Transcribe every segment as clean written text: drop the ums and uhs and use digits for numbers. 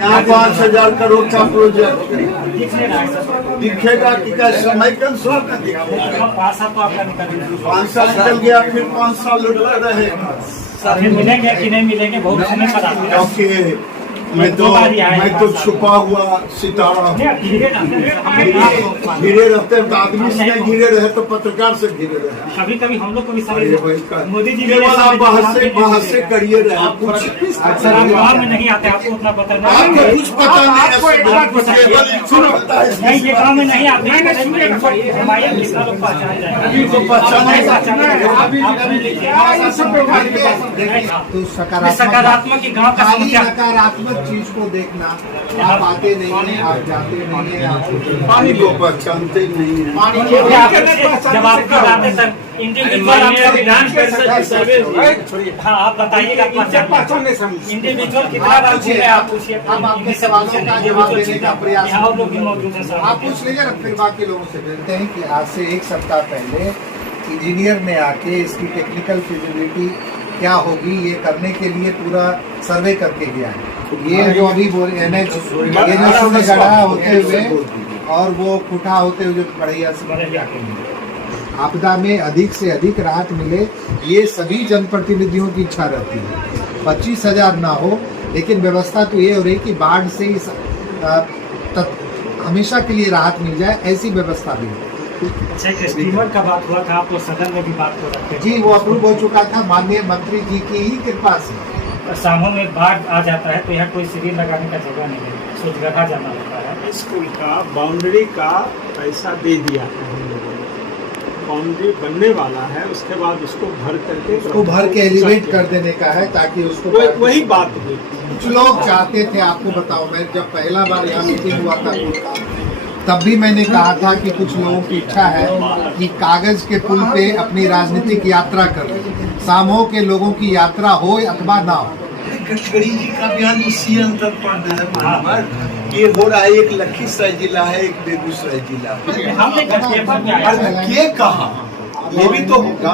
यहाँ 5,000 करोड़ का प्रोजेक्ट दिखेगा कि क्या समय के अनुसार का दिखेगा। 5 साल निकल गया, फिर 5 साल रहे मिलेंगे कि नहीं मिलेंगे बहुत समय पर आते हैं। क्योंकि मैं तो छुपा हुआ सितारा हूँ। घिरे रहते हैं तो आदमी से घिरे रहे तो पत्रकार से घिरे रहे। कभी कभी हम लोग को भी मोदी जी केवल आप बहस से करिए रहे। गाँव में नहीं आते, आपको उतना पता आपको कुछ पता नहीं, ये गाँव में नहीं आते तो सकारात्मक की गाँव का नकारात्मक चीज को देखना। आप आते नहीं है, आप जाते नहीं है, आप पानी को पहचानते नहीं है। जब आपकी बातें सर इंडिविजुअल आप बताइएगा इंडिविजुअल कितना बात है, आप पूछिए। हम आपके सवालों का जवाब देने का प्रयास लोग भी मौजूद है सर, आप पूछ लीजिए, फिर बाकी लोगों से बोलते हैं कि आज से 1 सप्ताह पहले इंजीनियर ने आके इसकी टेक्निकल फिजिबिलिटी क्या होगी ये करने के लिए पूरा सर्वे करके गया है। ये जो अभी NH ये जो गढ़ा होते हुए और वो खुटा होते हुए जो बढ़िया से आपदा में अधिक से अधिक राहत मिले, ये सभी जनप्रतिनिधियों की इच्छा रहती है। 25,000 ना हो, लेकिन व्यवस्था तो ये हो रही कि बाढ़ से इस हमेशा के लिए राहत मिल जाए, ऐसी व्यवस्था भी हो। अच्छा, एक स्टीमर का बात हुआ था, आप लोग सदन में भी बात हो रहे थे। जी, वो अप्रूव हो चुका था माननीय मंत्री जी की ही कृपा से। शामों में बाढ़ आ जाता है तो यहाँ कोई शिविर लगाने का जगह नहीं है, सोच रखा जाना होता है। स्कूल का बाउंड्री का पैसा दे दिया है हम लोगों ने, बाउंड्री बनने वाला है, उसके बाद उसको भर के एलिवेट कर देने का है ताकि उसको वही बात हुई। कुछ लोग चाहते थे, आपको बताओ, मैं जब पहला बार यहाँ मीटिंग हुआ था तब भी मैंने कहा था कि कुछ लोगों की इच्छा है कि कागज के पुल पे अपनी राजनीतिक यात्रा कर, सामो के लोगों की यात्रा हो अथवा ना हो। गडकरी जी का बयान इसी अंतर पड़ना है बराबर। ये हो रहा है, एक लखीसराय जिला है, एक बेगूसराय जिला है। के कहा ये भी तो होगा।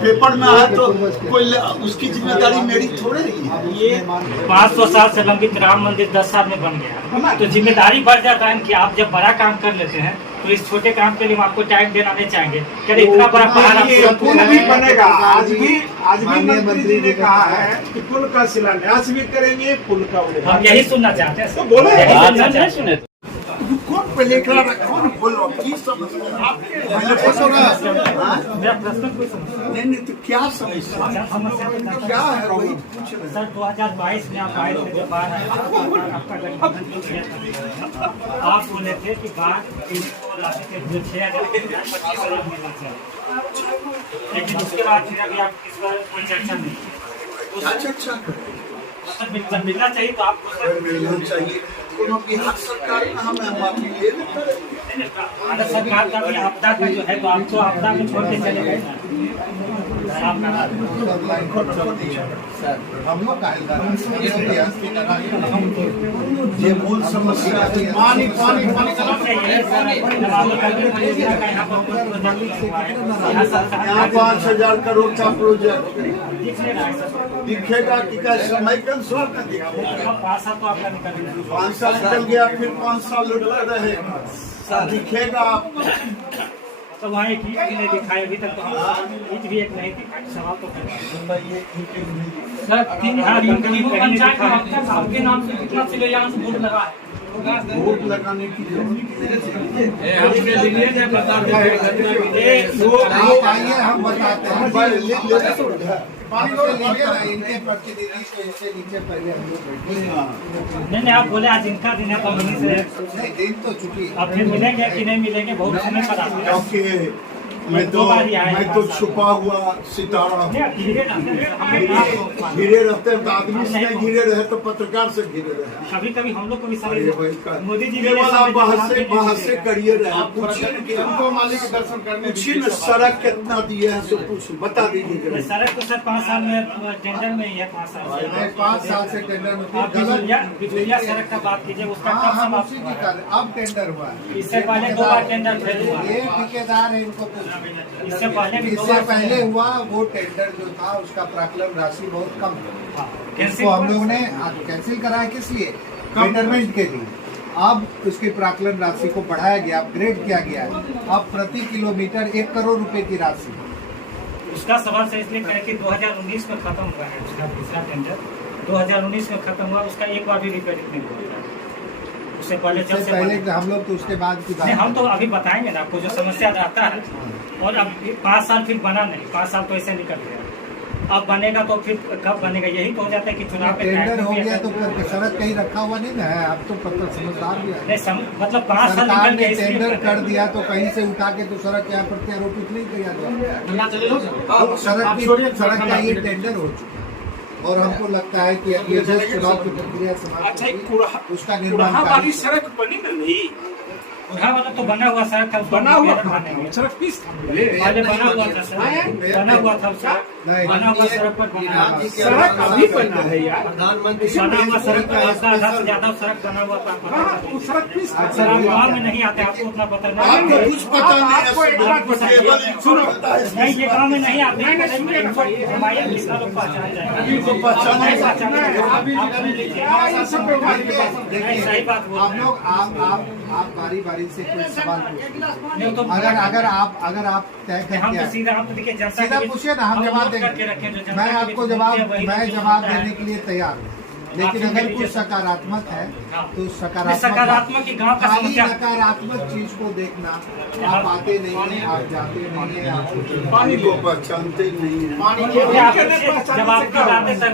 पेपर में आया तो कोई उसकी जिम्मेदारी मेरी थोड़ी रही है। ये 500 साल से लंबित राम मंदिर 10 साल में बन गया, तो जिम्मेदारी बढ़ जाता है कि आप जब बड़ा काम कर लेते हैं तो इस छोटे काम के लिए हम आपको टाइम देना नहीं चाहेंगे। क्या इतना बड़ा पहाड़ पुल भी बनेगा? आज भी मंत्री जी ने कहा है कि पुल का शिलान्यास भी करेंगे, पुल का हम यही सुनना चाहते हैं। तो बोले सुने कौन पहले कौन बोलो नहीं तो क्या समस्या क्या है वही पूछ रहे। सर 2022 में आप आए थे, जब बाढ़ आपका गठबंधन जो किया था, आप बोले थे कि बाढ़ जो 6,000 मिलना चाहिए, लेकिन उसके बाद फिर अभी आप इस बार कोई चर्चा नहीं। अच्छा मिलना चाहिए तो आपको मिलना चाहिए। बिहार सरकार में हम सरकार का भी आपदा का जो है तो आपको आपदा में छोड़ के चले गए। हम लोग का ये मूल समस्या पानी यहाँ 5,000 करोड़ का प्रोजेक्ट दिखेगा कि क्या समय के अनुसार का दिखेगा। 5 साल निकल गया, फिर 5 साल रहे दिखेगा। तो वहाँ एक ईट भी नहीं दिखाई अभी तक, तो ईट भी एक नहीं दिखाई। सवाल तो आपके नाम से कितना शिलान्यास बोर्ड लगा है? वोट लगाने की हम बताते हैं। इनके प्रतिनिधि को इनसे नीचे पहले हम लोग बैठे। नहीं, आप बोले आज इनका दिन है तो नहीं, दिन तो चुकी। अब फिर मिलेंगे कि नहीं मिलेंगे बहुत समय पर आते हैं। क्योंकि मैं तो छुपा हुआ सितारा हूँ। घिरे रहते हैं तो आदमी से घिरे रहे तो पत्रकार से घिरे रहे। कभी कभी हम लोग को भी मोदी जी केवल आप बहस से करिए रहे। उनको मालिक दर्शन करने पूछिए न, सड़क कितना दिए हैं सो पूछ बता दीजिए। सड़क तो सर 5 साल में टेंडर में ही है। 5 साल से टेंडर में बिजुलिया सड़क का बात कीजिए, उसका अब टेंडर हुआ। इससे पहले 2 बार टेंडर फेल हुआ। ये ठेकेदार है, इनको इससे पहले हुआ वो टेंडर जो था उसका प्राक्कलन राशि बहुत कम था। इसको हम लोग ने कैंसिल कराया किस लिए? बेटरमेंट के लिए। अब उसकी प्राक्कलन राशि को बढ़ाया गया, अपग्रेड किया गया है। अब प्रति किलोमीटर 1 करोड़ रुपए की राशि। उसका सवाल से इसलिए करें कि 2019 में खत्म हुआ है उसका दूसरा टेंडर, 2019 में खत्म हुआ, उसका एक बार भी रिपेयरिंग नहीं हुआ था। उससे पहले जब से पहले हम लोग तो उसके बाद की बात नहीं, हम तो अभी बताएंगे ना आपको जो समस्या रहता है। और अब 5 साल फिर बना नहीं, 5 साल तो ऐसे निकल गया। अब बनेगा तो फिर कब बनेगा? यही तो हो जाता है कि चुनाव पे टेंडर हो गया तो सड़क कहीं रखा हुआ नहीं ना है। अब तो पता समझदार भी है, मतलब 5 साल सरकार निकल ने गया, टेंडर कर दिया तो कहीं से उठा के तो सड़क यहाँ प्रत्यारोपित नहीं किया जाए। सड़क का ये टेंडर हो चुका है और हमको लगता है कि अब ये जो चुनाव की प्रक्रिया समाप्त होगी, उसका निर्माण कार्य सड़क बनी नहीं, हाँ मतलब तो बना हुआ सड़क था, बना हुआ सड़क पीस पहले बना हुआ था सड़क, बना हुआ था सड़क, बना हुआ सड़क पर बना हुआ सड़क अभी बना है यार। प्रधानमंत्री बना हुआ सड़क पर आधा से ज्यादा सड़क बना हुआ था। सड़क पीस सर आप गाँव में नहीं आते, आपको उतना पता आपको नहीं। कुछ पता नहीं, ये गाँव में नहीं आते, हमारे लिखा लोग पहचान जाएगा। सही बात बोल आप लोग आप बारी बारी से कोई सवाल पूछिए। अगर आप तय हम करके तो सीधा हम तो देखिए जनता सीधा पूछिए ना, हम जवाब देंगे। मैं आपको जवाब देने के लिए तैयार हूँ, लेकिन अगर कुछ सकारात्मक है तो सकारात्मक की गाँव का खाली समस्या नकारात्मक चीज को देखना। आप आते नहीं है, आप जाते नहीं है, आप पानी को पहचानते नहीं है। जब आपकी बातें सर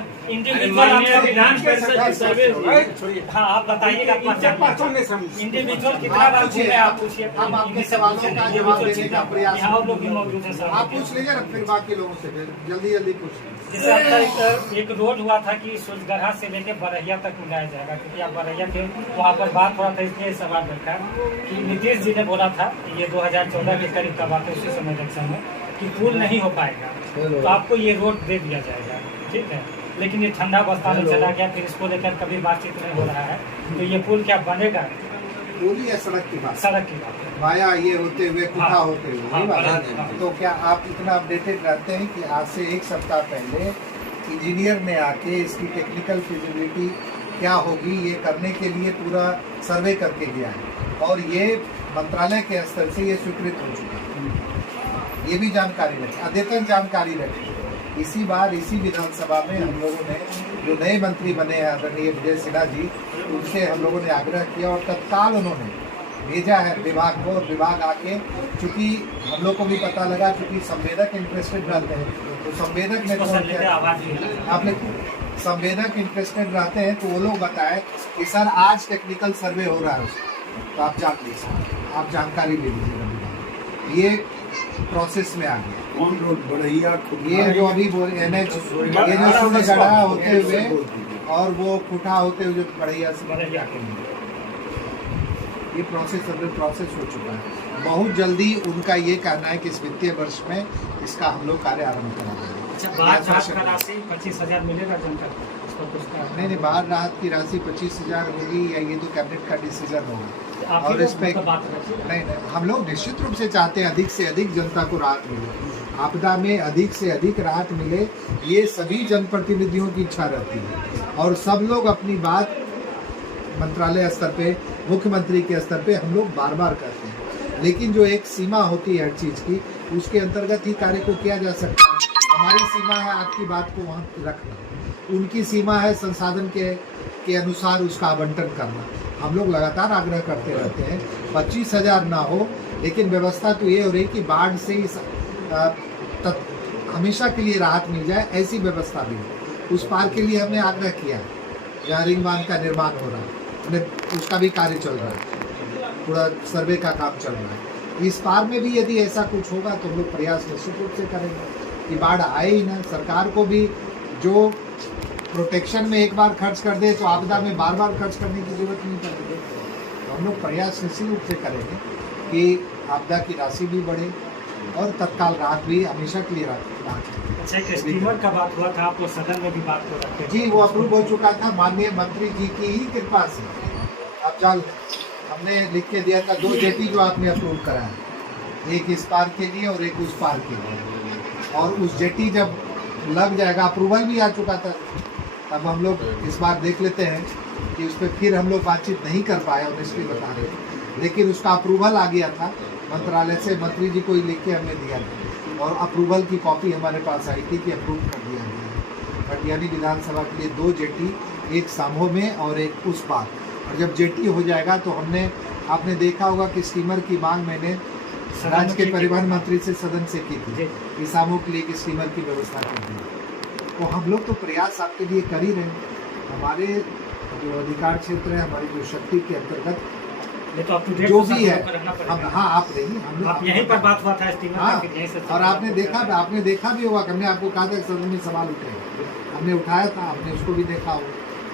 हाँ आप बताइएगा इंडिविजुअल कितना बार पूछे आप पूछिए। हम आपके सवालों का जवाब देने का प्रयास यहाँ लोग भी मौजूद है सर। आप पूछ लीजिए ना, फिर बाकी लोगों से फिर जल्दी पूछिए। जैसे आपका एक रोड हुआ था कि सूरजगढ़ा से लेके बरहिया तक मिलाया जाएगा, क्योंकि आप बरहिया के वहाँ पर बात हो रहा था, इसलिए सवाल रखा कि नीतीश जी ने बोला था ये 2014 के करीब का बात है, उसी समय इलेक्शन में, कि पुल नहीं हो पाएगा तो आपको ये रोड दे दिया जाएगा, ठीक है। लेकिन ये ठंडा बस्ता में चला गया, फिर इसको लेकर कभी बातचीत नहीं हो रहा है। तो ये पुल क्या बनेगा? बोली है सड़क की बात, सड़क की बात है, वाया ये होते हुए कुठा होते हुए, यही बात है। तो क्या आप इतना अपडेटेड रहते हैं कि आज से 1 सप्ताह पहले इंजीनियर ने आके इसकी टेक्निकल फिजिबिलिटी क्या होगी ये करने के लिए पूरा सर्वे करके गया है और ये मंत्रालय के स्तर से ये स्वीकृत हो चुका है। ये भी जानकारी रखें, अद्यतन जानकारी रखें। इसी बार इसी विधानसभा में हम लोगों ने जो नए मंत्री बने हैं आदरणीय विजय सिन्हा जी, उनसे हम लोगों ने आग्रह किया और तत्काल उन्होंने भेजा है विभाग को। और विभाग आके, चूँकि हम लोग को भी पता लगा, चूँकि संवेदक इंटरेस्टेड रहते हैं तो संवेदक में आपने संवेदक इंटरेस्टेड रहते हैं तो वो लोग बताए कि सर आज टेक्निकल सर्वे हो रहा है, तो आप जान लीजिए, आप जानकारी ले लीजिएगा। ये प्रोसेस में आ गया। कौन रोड बढ़िया? ये जो अभी NH ये जो सूरजगढ़ा होते हुए और वो कुठा होते हुए जो बढ़िया से बरहिया के ये प्रोसेस हो चुका है। बहुत जल्दी उनका ये कहना है कि इस वित्तीय वर्ष में इसका हम लोग कार्य आरम्भ करा देंगे। अच्छा, बाढ़ राहत का राशि 25,000 मिलेगा जनता को? उसको कुछ नहीं, बाढ़ राहत की राशि 25,000 होगी या ये तो कैबिनेट का डिसीजन होगा। और इस पे नहीं, हम लोग निश्चित रूप से चाहते हैं अधिक से अधिक जनता को राहत मिले, आपदा में अधिक से अधिक राहत मिले, ये सभी जनप्रतिनिधियों की इच्छा रहती है। और सब लोग अपनी बात मंत्रालय स्तर पे, मुख्यमंत्री के स्तर पे हम लोग बार बार करते हैं, लेकिन जो एक सीमा होती है हर चीज़ की, उसके अंतर्गत ही कार्य को किया जा सकता है। हमारी सीमा है आपकी बात को वहाँ रखना, उनकी सीमा है संसाधन के अनुसार उसका आवंटन करना। हम लोग लगातार आग्रह करते रहते हैं 25,000 ना हो, लेकिन व्यवस्था तो ये हो रही कि बाढ़ से ही हमेशा के लिए राहत मिल जाए, ऐसी व्यवस्था भी हो। उस पार के लिए हमने आग्रह किया, जहाँ रिंग बांध का निर्माण हो रहा है, उसका भी कार्य चल रहा है, पूरा सर्वे का काम चल रहा है। इस पार में भी यदि ऐसा कुछ होगा तो हम लोग प्रयास निश्चित रूप से करेंगे कि बाढ़ आए ही ना। सरकार को भी जो प्रोटेक्शन में एक बार खर्च कर दे तो आपदा में बार बार खर्च करने की जरूरत नहीं पड़ेगी। तो हम लोग प्रयास निश्चित रूप से करेंगे कि आपदा की राशि भी बढ़े और तत्काल राहत भी हमेशा के लिए राहत। अच्छा, एक स्टीमर का बात हुआ था, आप वो सदन में भी बात हो रखे जी, वो अप्रूव हो चुका था माननीय मंत्री जी की ही कृपा से। आप जान, हमने लिख के दिया था 2 जेटी जो आपने अप्रूव कराया, एक इस पार के लिए और एक उस पार के लिए। और उस जेटी जब लग जाएगा, अप्रूवल भी आ चुका था, अब हम लोग इस बार देख लेते हैं कि उस पर फिर हम लोग बातचीत नहीं कर पाए, ऑनेस्टली बता रहे हैं, लेकिन उसका अप्रूवल आ गया था मंत्रालय से, मंत्री जी को ही लिख के हमने दिया था और अप्रूवल की कॉपी हमारे पास आई थी कि अप्रूव कर दिया गया है। पटियाली विधानसभा के लिए 2 जेटी, एक सामो में और एक उस पार। और जब जेटी हो जाएगा तो हमने, आपने देखा होगा कि स्टीमर की मांग मैंने राज्य के परिवहन मंत्री से सदन से की थी कि सामो के लिए एक स्टीमर की व्यवस्था कर दी। तो हम लोग तो प्रयास आपके लिए कर ही रहे हैं। हमारे जो अधिकार क्षेत्र है, हमारी जो शक्ति के अंतर्गत ये तो up to date जो तो भी सब है, लोग करना हम, पड़ेगा। हाँ आप नहीं, हम आप यहीं पर बात हुआ था स्टीमर हाँ, का, फिर यहीं से और आपने देखा भी होगा कि हमने आपको कहा था कि सदन में सवाल उठेगा, हमने उठाया था, आपने उसको भी देखा होगा,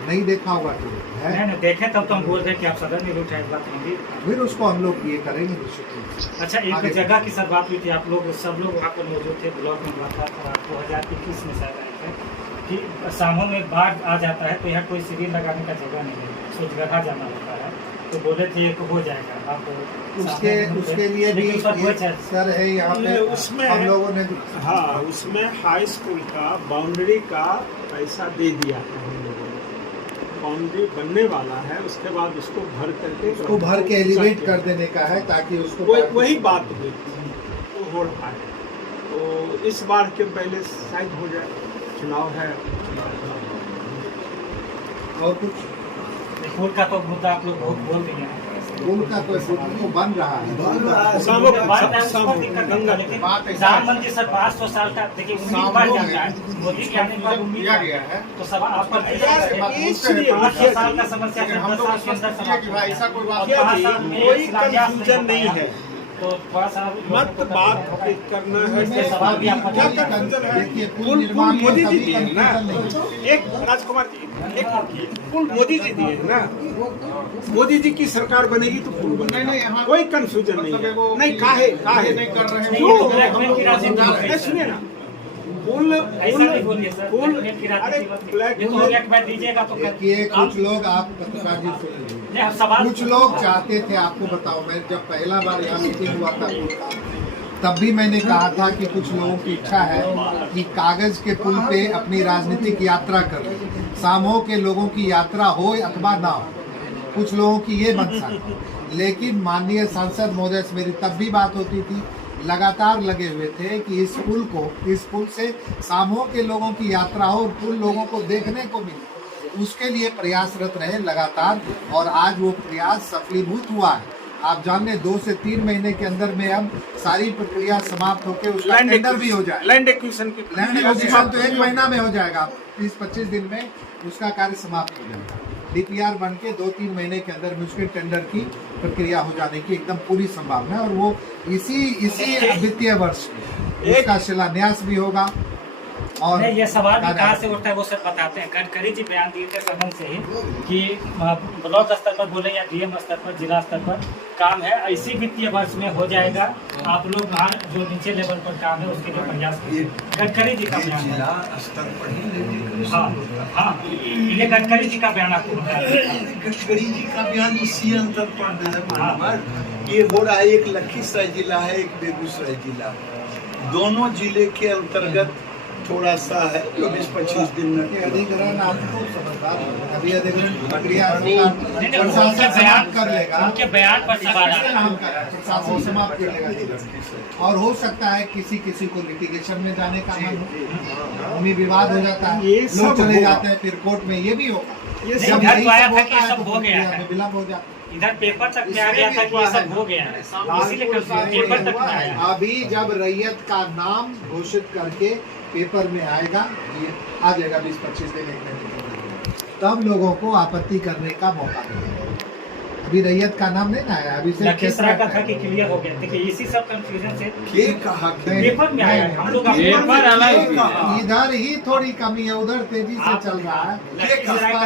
नहीं देखा होगा तो है नहीं देखे तब तो हम बोल रहे हैं कि आप सदन में भी उठाए, बात नहीं। फिर उसको हम लोग ये करेंगे निश्चित रूप से। अच्छा, एक आगे जगह की सर बात हुई थी, आप लोग सब लोग वहाँ पर मौजूद थे, ब्लॉक में हुआ था 2021 में शायद आए थे कि सामों में बाढ़ आ जाता है तो यहाँ कोई शिविर लगाने का जगह नहीं है, सोच जगह जाना होता है, तो बोले थे ये हो जाएगा। आप उसके लिए भी सर है यहाँ पे, उसमें हम लोगों ने हाँ, उसमें हाई स्कूल का बाउंड्री का पैसा दे दिया था हम लोगों ने। बाउंड्री बनने वाला है, उसके बाद उसको भर के एलिवेट कर देने का है ताकि उसको वही बात हुई थी, वो हो रहा है। तो इस बार के पहले शायद हो जाए, चुनाव है। और कुछ पुल का तो मुद्दा आप लोग बहुत बोल दिए हैं, पुल का तो बन रहा है, राम मंदिर सर 500 साल का, देखिए उम्मीद बढ़ जाता है, मोदी के आने के बाद उम्मीद गया है। तो सब आप पर 500 साल का समस्या है, 10 साल के अंदर कोई कंफ्यूजन नहीं है, तो थोड़ा सा मत बात करना है। सवाल भी आपका क्या कंफ्यूजन है? देखिए, पुल मोदी जी दिए हैं ना, एक राजकुमार जी, एक पुल मोदी जी दिए हैं ना, मोदी जी की सरकार बनेगी तो पुल बनेगा, कोई कंफ्यूजन नहीं है। नहीं काहे नहीं कर रहे हैं, सुनिए ना, पुल ऐसा नहीं बोलिए सर, ब्लैकमेल की राजनीति ये तो ब्लैकमेल दीजिएगा तो देखिए कुछ लोग, आप पत्रकार जी सुन लीजिए, सवाल कुछ लोग चाहते थे, आपको बताओ, मैं जब पहला बार यहाँ मीटिंग हुआ था तब भी मैंने कहा था कि कुछ लोगों की इच्छा है कि कागज के पुल पे अपनी राजनीतिक यात्रा करें, सामो के लोगों की यात्रा हो अथवा ना हो, कुछ लोगों की ये मंशा। लेकिन माननीय सांसद महोदय से मेरी तब भी बात होती थी, लगातार लगे हुए थे कि इस पुल से सामो के लोगों की यात्रा हो और पुल लोगों को देखने को मिले, उसके लिए प्रयासरत रहे लगातार, और आज वो प्रयास सफलीभूत हुआ है। आप जान लें 2 से 3 महीने के अंदर में हम सारी प्रक्रिया समाप्त होकर उसका टेंडर भी हो जाए। लैंड एक्विजिशन तो 1 महीना में हो जाएगा, 30-25 दिन में उसका कार्य समाप्त हो जाएगा। DPR बन के 2-3 महीने के अंदर में उसके टेंडर की प्रक्रिया हो जाने की एकदम पूरी संभावना है, और वो इसी वित्तीय वर्ष में उसका शिलान्यास भी होगा। और नहीं, ये सवाल भी कहाँ से उठता है वो सब बताते हैं। गडकरी जी बयान दिए थे संबंध से ही कि ब्लॉक स्तर पर बोले या DM स्तर पर, जिला स्तर पर काम है, इसी वित्तीय वर्ष में हो जाएगा, आप लोग वहाँ जो नीचे लेवल पर काम है उसके लिए प्रयास करिए। गडकरी जी का बयान, जिला स्तर पर ही हाँ, ये गडकरी जी का बयान आपको गडकरी जी का बयान इसी अंतर पर ये हो रहा है। एक लखीसराय जिला है, एक बेगूसराय जिला, दोनों जिले के अंतर्गत थोड़ा सा है जो 20-25 दिन में अधिग्रहण आपको समझदार अभी अधिग्रहण प्रक्रिया प्रशासन समाप्त कर लेगा, उनके बयान पर सवाल प्रशासन समाप्त कर लेगा। और हो सकता है किसी को लिटिगेशन में जाने का मन हो, भूमि विवाद हो जाता है, लोग चले जाते हैं फिर कोर्ट में, ये भी होगा। ये सब आया था कि ये सब हो गया है, विलम्ब हो जाता है। इधर पेपर तक में आ गया था कि ये सब हो गया है, इसीलिए पेपर तक में आया। अभी जब रैयत का नाम घोषित करके पेपर में आएगा, ये आ जाएगा 20-25 दिन 1 महीने के अंदर, तब लोगों को आपत्ति करने का मौका मिलेगा। अभी रैयत का नाम नहीं ना आया, अभी से लखीसराय का था कि क्लियर हो गया। देखिए इसी सब कंफ्यूजन से ये कहा पेपर में आया, हम लोग इधर ही थोड़ी कमी है, उधर तेजी से चल रहा है। लखीसराय का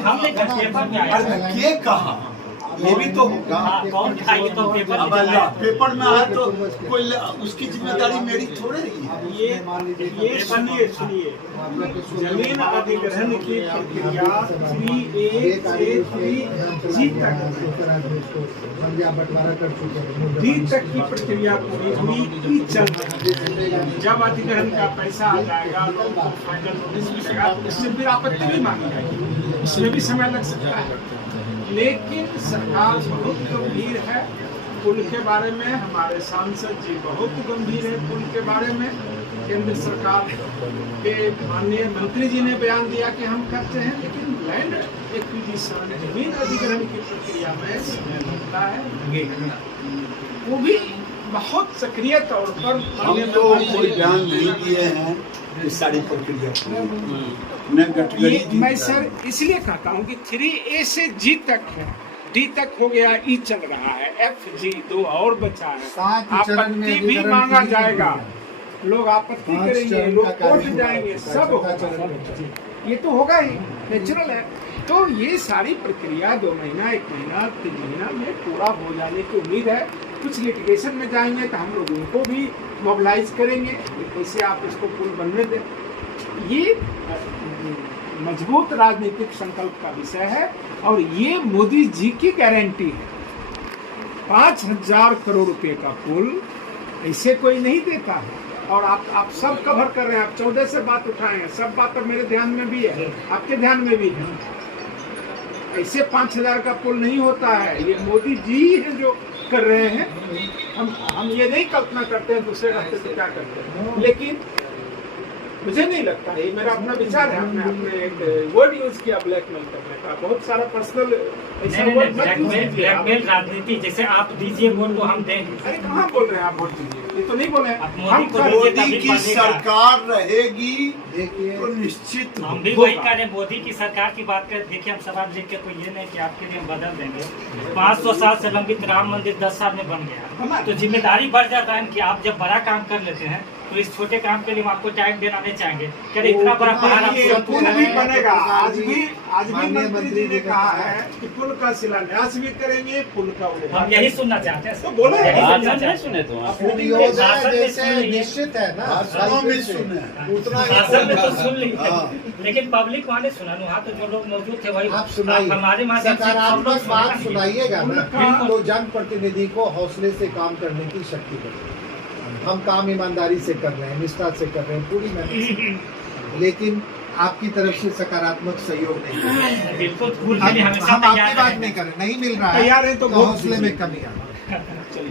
हमने पेपर में आया। ये कहा ये भी तो होगा। हाँ, कौन था ये तो पेपर अब में दिखाया। पेपर में आया तो कोई उसकी जिम्मेदारी मेरी थोड़े ही है। ये सुनिए जमीन अधिग्रहण की प्रक्रिया 3A से 3G तक बंटवारा कर चुके हैं। डी तक की प्रक्रिया पूरी हुई, ई चल रही है। जब अधिग्रहण का पैसा आ जाएगा लोगों को फाइनल नोटिस मिलेगा तो इससे फिर आपत्ति भी मांगी जाएगी, इसमें भी समय लग सकता है। लेकिन सरकार बहुत गंभीर है पुल के बारे में, हमारे सांसद जी बहुत गंभीर है पुल के बारे में। केंद्र सरकार के माननीय मंत्री जी ने बयान दिया कि हम करते हैं, लेकिन लैंड एक्विजिशन जमीन अधिग्रहण की प्रक्रिया में समय लगता है, वो भी बहुत सक्रिय तौर पर। हम तो कोई बयान नहीं दिए हैं इस सारी प्रक्रिया को। ये मैं सर इसलिए कहता हूँ कि 3A से G तक है, D तक हो गया, E चल रहा है, FG 2 और बचा है। 7 चरण में आपत्ति भी अधिग्रहण मांगा की जाएगा, लोग आपत्ति 5 करेंगे, चरण लोग का कोर्ट कार्य जाएंगे, होगा। सब चौथा होगा। चरण ये तो होगा ही, नेचुरल है। तो ये सारी प्रक्रिया 2 महीना 1 महीना 3 महीना में पूरा हो जाने की उम्मीद है। कुछ लिटिगेशन में जाएंगे तो हम लोग उनको भी मोबिलाइज करेंगे कि कैसे आप इसको पुल बनने दें। ये मजबूत राजनीतिक संकल्प का विषय है और ये मोदी जी की गारंटी है। 5,000 करोड़ रुपए का पुल ऐसे कोई नहीं देता है। और आप सब कवर कर रहे हैं, आप 14 से बात उठाए हैं, सब बात अब मेरे ध्यान में भी है, आपके ध्यान में भी है। ऐसे 5,000 का पुल नहीं होता है, ये मोदी जी है जो कर रहे हैं। हम ये नहीं कल्पना करते हैं दूसरे रास्ते से क्या करते हैं, लेकिन मुझे नहीं लगता, ये मेरा अपना विचार है। आपने एक वर्ड यूज किया ब्लैकमेल करने का, बहुत सारा पर्सनल ऐसा वर्ड मत यूज कीजिए। ब्लैकमेल राजनीति, जैसे आप दीजिए वोट तो हम देंगे। अरे कहाँ बोल रहे हैं आप वोट दीजिए, ये तो नहीं बोले आप हम मोदी को कर- दीजिए। मोदी की सरकार रहेगी देखिए तो निश्चित हम भी वही करें, मोदी की सरकार की बात करें। देखिए हम सवाल लिख के तो ये नहीं कि आपके लिए हम बदल देंगे। 500 साल से लंबित राम मंदिर 10 साल में बन गया, तो जिम्मेदारी बढ़ जाता है कि आप जब बड़ा काम कर लेते हैं तो इस छोटे काम के लिए हम आपको टाइम देना नहीं चाहेंगे। क्या इतना बड़ा पहाड़ ये आप पुल भी बनेगा। आज भी माननीय मंत्री जी ने कहा है कि पुल का शिलान्यास भी करेंगे, पुल का हम उद्घाटन। यही सुनना चाहते हैं। तो बोले यही आज सुनना नहीं चाहते सुने तो आप। पूरी योजना भाषण में जैसे सुन लीजिए। निश्चित है ना, भाषणों में सुने उतना ही भाषण में तो होगा। सुन ली, हाँ। लेकिन पब्लिक वहाँ नहीं सुना। वहाँ तो जो लोग मौजूद थे वही आप सुनाइए, हमारे माध्यम से सब लोग सकारात्मक बात सुनाइएगा ना, बिल्कुल। तो जनप्रतिनिधि को हौसले से काम करने की शक्ति बढ़ेगी। हम काम ईमानदारी से कर रहे हैं, निष्ठा से कर रहे हैं, पूरी मेहनत से, लेकिन आपकी तरफ से सकारात्मक सहयोग नहीं है। बिल्कुल, फूल के हम लिए हमेशा आपकी तैयार बात रहेंगे। नहीं कर रहे, नहीं मिल रहा तैयार है है तो तो वोट हौसले दीजिए। में कमी आ रही है।